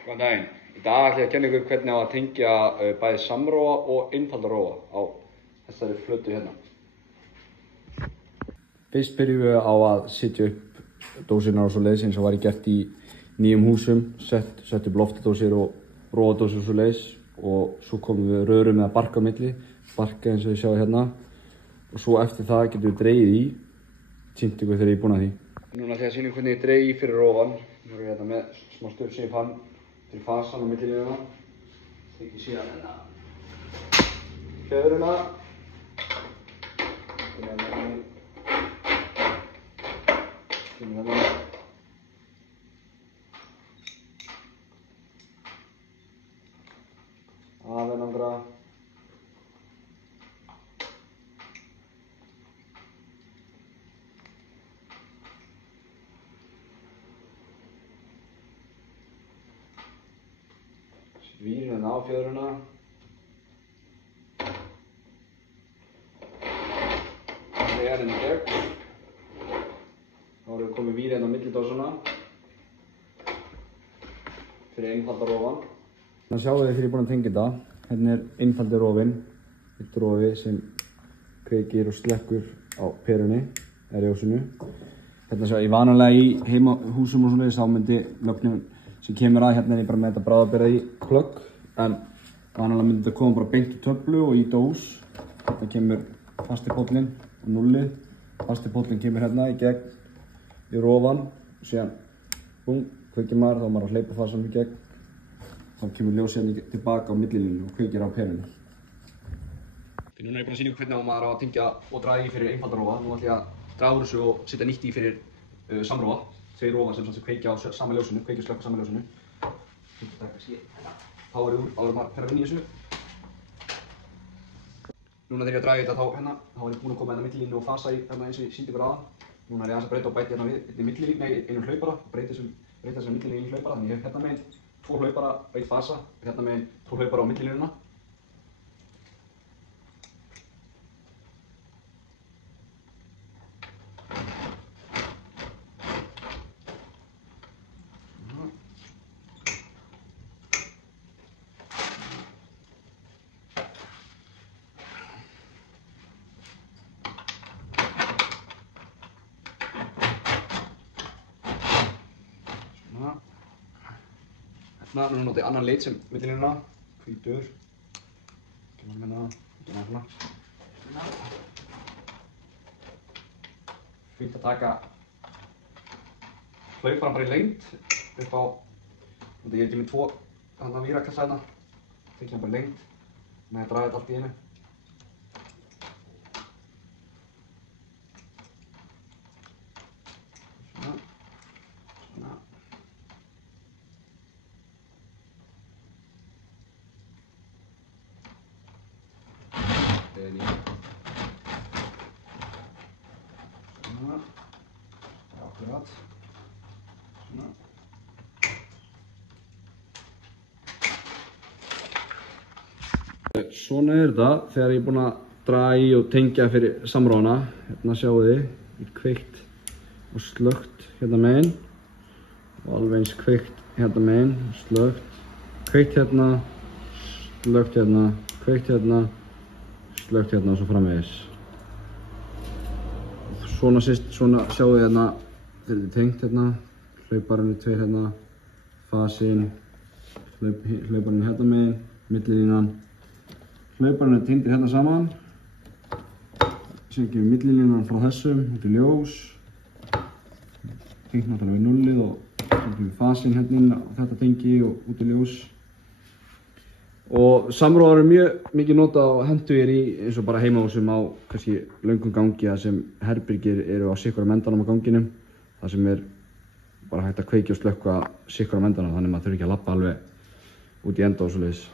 Góðan daginn. Í dag ætla ég að kenna ykkur hvernig á að tengja bæði samróa og einfalda róa á þessari flötu hérna. Fyrst byrjum við á að setja upp dósirnar og svoleiðis eins og var gert í nýjum húsum. Sett upp loftadósir og róadósir og svoleiðis og svo komum við rörum eða barka á milli. Barka eins og þið sjáu hérna. Og svo eftir það getum við dregið í. Sýnt ykkur þegar ég er búinn að því. Núna ætla ég að sýna hvernig ég dregi í fyrir rófan. Nú erum við hérna með smá stöf sem ég fann fyrir fasan á millilínuna. Stekki síðan hérna fjöðruna. Hérna. Aðeinangra. Vírin hérna á fjöðruna. Það er hérna í gegn. Þá erum við komið víri hérna á millidósuna fyrir einfalda rófan. Þannig sjáum við þegar ég er búinn að tengja þetta. Hérna er einfaldi rófinn. Eitt rófi sem kveikir og slekkur á perunni, eða ljósinu. Hérna sjáum ég vanalega í heimahúsum og svoleiðis þá myndi lögnum sem kemur að hérna er ég bara með þetta bráðabera í plugg, en vanalega myndi þetta koma bara beint úr töflu og í dós. Þetta kemur fasti póllinn og nullið. Fasti póllinn kemur hérna í gegn í rófan og síðan búm, kveikir maður, þá er maður að hleypa fasanum í gegn. Þá kemur ljósið hérna tilbaka á millilínu og kveikir á perunni. Núna er ég búinn að sýna ykkur hvernig maður á að tengja og draga í fyrir einfalda rófa. Nú ætla ég að draga úr þessu og setja nýtt í fyrir samrófa. Tveir rófar sem kveikja á sama ljósinu, kveikja og slökkva sama ljósinu. Þá erum maður perra inn í þessu. Núna þegar ég að draga þetta þá er ég búinn að koma hérna millilínu og fasa í hérna eins og ég sýndi ykkur áðan. Núna er ég aðeins að breyta og bæta hérna við einum hlaupara, breyta þessum millilínu í hlaupara. Þannig ég hef hérna meginn 2 hlaupara, breytt fasa, hérna meginn 2 hlaupara á millilínuna. Hérna, núna nota ég annan lit sem millilínuna, hvítur. Kemur hann hérna, svona. Fínt að taka hlauparan bara í lengd upp á, ég er ekki með 2 vírakassa hérna, tekið hann bara í lengd, með að draga þetta allt í einu. Akkurat. Svona er þetta þegar ég er búinn að draga í og tengja fyrir samrófana. Hérna sjáu þið, ég er kveikt og slökkt hérna megin og alveg eins kveikt hérna megin og slökkt. Kveikt hérna, slökkt hérna, kveikt hérna, slökkt hérna og svo framvegis. Svona sjáu þið hérna þegar þetta er tengt hérna, hlauparinn er 2 hérna, fasinn, hlauparinn hérna megin, millilínan. Hlauparinn er tengdur hérna saman. Síðan gefur millilínan frá þessum, út í ljós. Tengt náttúrulega við nullið og síðan gefur fasinn hérna inn á þetta tengi og út í ljós. Og samrófar eru mjög mikið notað og hentugir í eins og bara heimahúsum á kannski löngum gangi þar sem herbergir eru á sikkurum endanum á ganginum. Það sem er bara hægt að kveikja og slökkva sikkurum endanum þannig að maður þurfi ekki að labba alveg út í enda og svoleiðis.